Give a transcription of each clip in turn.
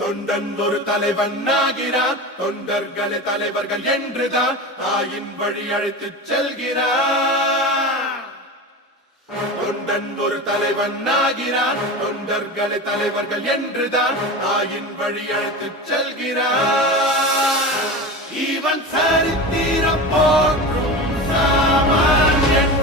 தொண்டன் ஒரு தலைவன் ஆகிறான், தொண்டர்களை தலைவர்கள் என்றுதான் தாயின் வழி அழைத்துச் செல்கிறான். தொண்டன் ஒரு தலைவன் ஆகிறான், தொண்டர்களை தலைவர்கள் என்றுதான் தாயின் வழி அழைத்துச் செல்கிறான். இவன் சரித்திரம் போற்றும் சாமானியன்.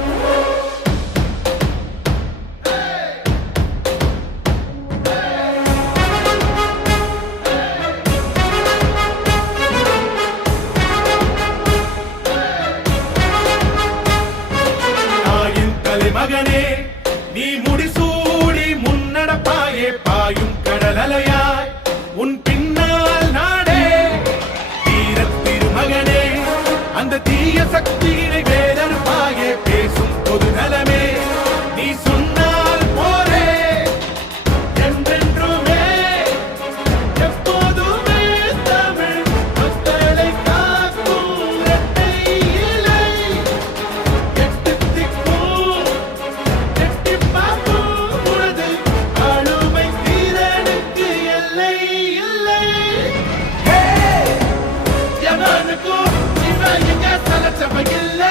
மகனே, நீ முடிசூடி முன்னடப்பாயே, பாயும் கடலலையாய் உன் பின்னால் நாடே. வீரத் திருமகனே, அந்த தீய சக்தியினை வேதறுப்பாயே, பேசும் பொது நலமே நீ சொன்னால் போரே. என்றென்றுமே எப்போதுமே தமிழ் மக்களை காக்கும் இரட்டை இலை. எட்டு திக்கும் சபையில்